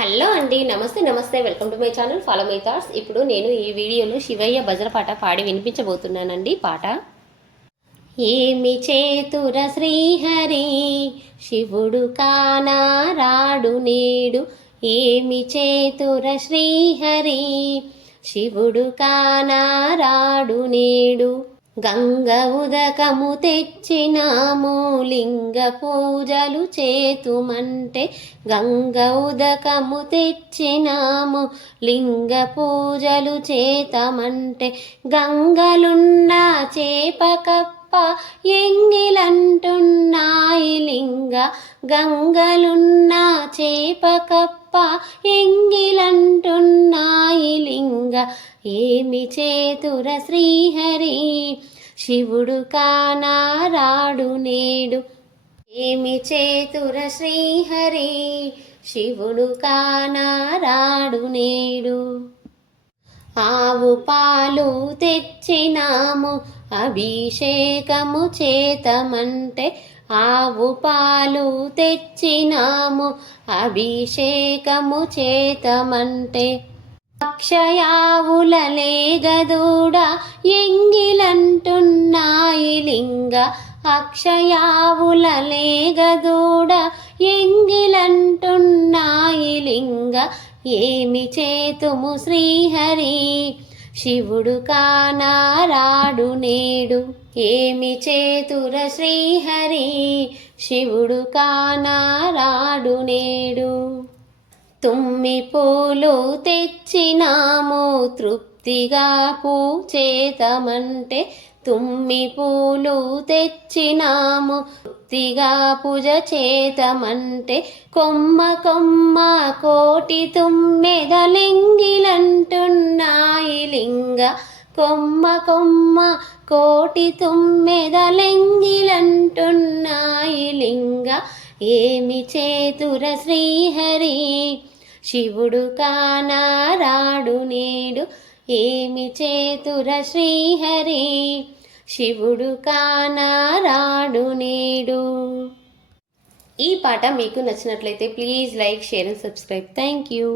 Hello అండి, నమస్తే నమస్తే. Welcome to my channel follow my thoughts. ఇప్పుడు నేను ఈ వీడియోలో శివయ్య భజన పాట పాడి వినిపించబోతున్నానండి. పాట ఏమి చేతుర శ్రీహరి శివుడు కానారాడు నేడు, ఏమి చేతుర శ్రీహరి శివుడు కానారాడు నేడు. గంగ ఉదకము తెచ్చినాము లింగ పూజలు చేతుమంటే, గంగ ఉదకము తెచ్చినాము లింగ పూజలు చేతమంటే, గంగలున్న చేప కప్ప ఎంగిలంటున్నాయి లింగ, గంగలున్న చేప కప్ప ఎంగిలంటున్నాయి లింగ. ఏమి చేతుర శ్రీహరి శివుడు కానారాడు నేడు, ఏమి చేతుర శ్రీహరి శివుడు కానారాడు నేడు. ఆవు పాలు తెచ్చినాము అభిషేకము చేతమంటే, ఆవు పాలు తెచ్చినాము అభిషేకము చేతమంటే, అక్షయావుల లేగదూడ ఎంగిలంటున్నాయి లింగ, అక్షయావుల లేగదూడ ఎంగిలంటున్నాయి లింగ. ఏమి చేతుము శ్రీహరి శివుడు కానారాడు నేడు, ఏమి చేతుర శ్రీహరి శివుడు కానారాడు నేడు. తుమ్మి పూలు తెచ్చినాము తృప్తిగా పూచేతమంటే, తుమ్మి పూలు తెచ్చినాము తృప్తిగా పూజ చేతమంటే, కొమ్మ కొమ్మ కోటి తుమ్మెదలెంగిలంటున్నాయి లింగ, కొమ్మ కొమ్మ కోటి తుమ్మెదలెంగిలంటున్నాయి లింగ. ఏమి చేతుర శ్రీహరి శివుడు కానారాడు నేడు, ఏమి చేతుర శ్రీహరి శివుడు కానారాడు నేడు. ఈ పాట మీకు నచ్చినట్లయితే please like, share and subscribe. Thank you.